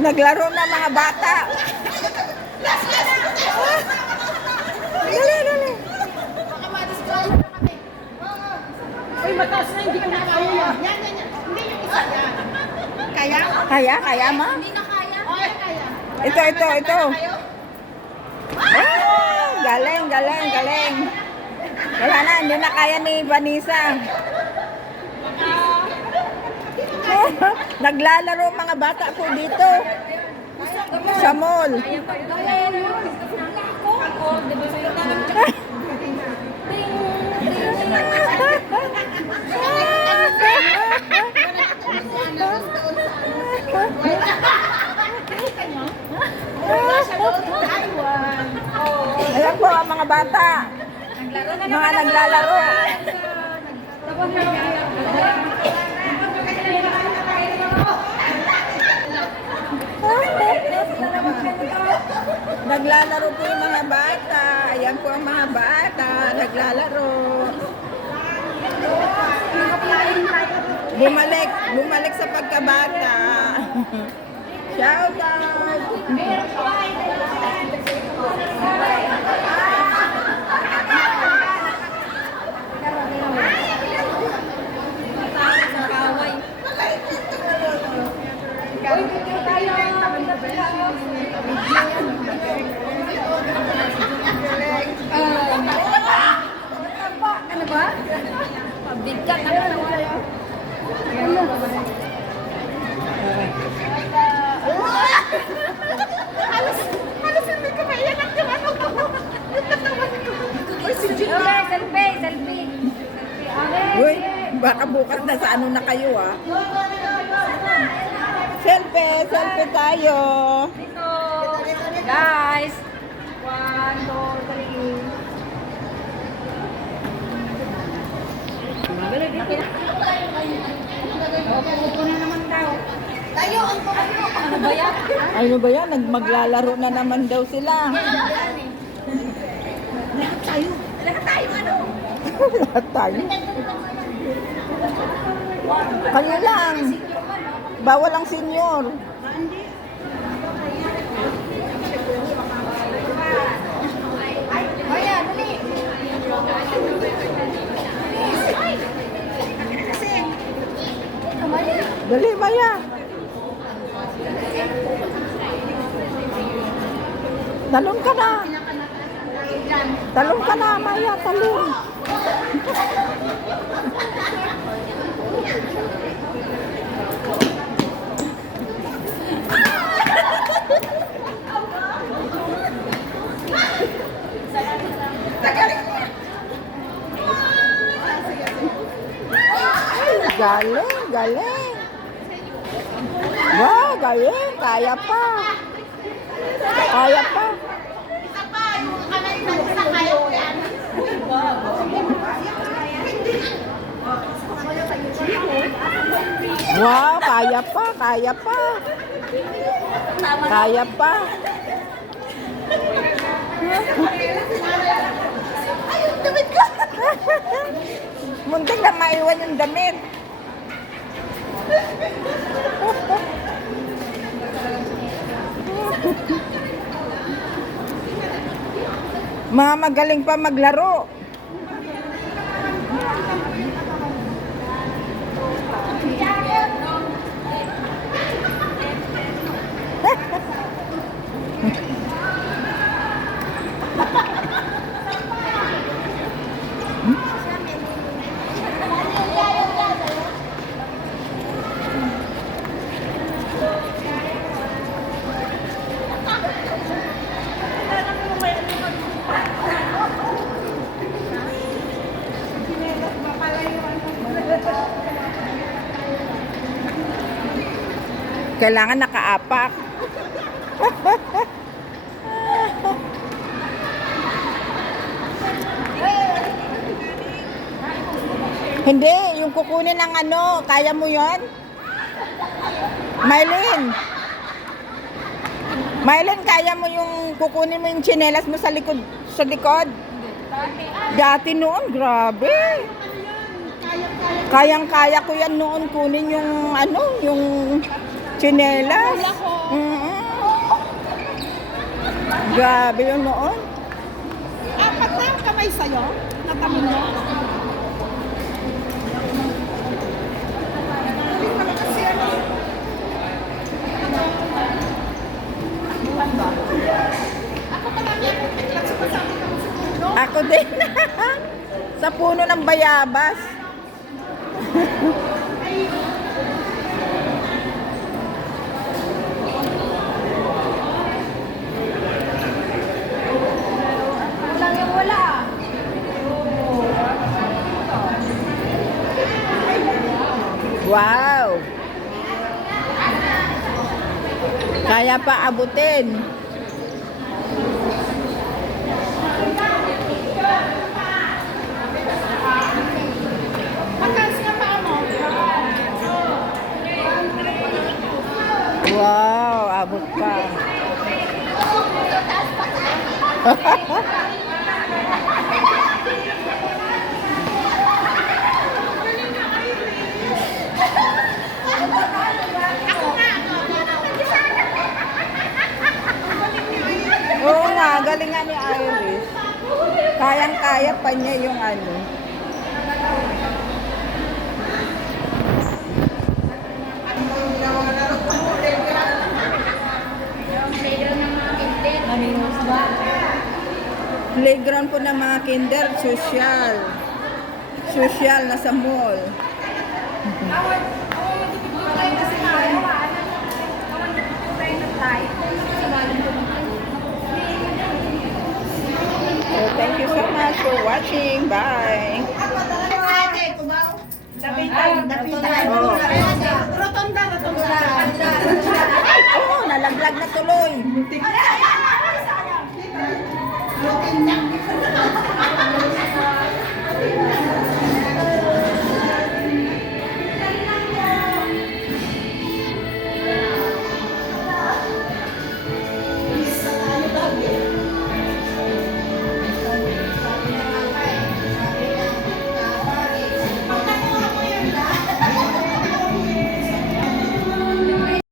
Naglaro na mga bata. Dali, dali. Uy, mataas na, hindi ko na kaya. Yan. Hindi yung isa yan. Kaya? Kaya ma? Hindi na kaya. Okay, kaya. Ito. Ah, galing. Wala na, hindi na kaya ni Vanessa. Naglalaro mga bata po dito. Sa mall. Ayan po ang mga bata. Mga naglalaro. Naglalaro po yung mga bata. Ayan po ang mga bata. Naglalaro. Bumalik sa pagkabata. Shout out! Ano ba? Pabigat ano na wala. Halos hindi ko maiyak yung ano ko. Yung katawan ko. Uy, si Junior. Selfie. Uy, baka bukas na sa ano na kayo ah. Selfie tayo. Dito. Guys. 1, 2, 3. Pupo na naman daw. Tayo, ang tayo. Ano ba yan? Ano ba yan? Maglalaro na naman daw sila. Lahat tayo, ano? Lahat tayo. Kayo lang. Bawal ang senior. Maya, dali. Dali, Maya. Talon ka na. Talon ka na, Maya. Talon. Galing. Wow, galing. Kaya pa. Isa pa, yung kamay na isa kayo yan. Wow, kaya pa. Kaya pa. Ay, yung damit ko. Muntik na maiwan yung damit. Mga magaling pa maglaro. Kailangan nakaapak. Hindi, yung kukunin ng ano, kaya mo yon? Mylene, kaya mo yung kukunin mo yung tsinelas mo sa likod, sa likod? Dati noon, grabe. Kayang-kaya ko yan noon kunin yung ano, yung Chinelas? Wala ko. Grabe yun noon. Apat na ang kamay sa'yo? Natamin mo? Ako pa lang yan, biglang sumasabi ka mo sa puno. Ako din. Sa puno ng bayabas. Walang yung wala. Wow! Kaya pa abutin. Magkas na pa mo. Wow, abot pa. Oo nga, galing nga ni Iris. Kayang-kaya pa niya yung ano. Playground po ng mga kinder, social. Social na sa mall. So, thank you so much for watching. Bye! Dapitan.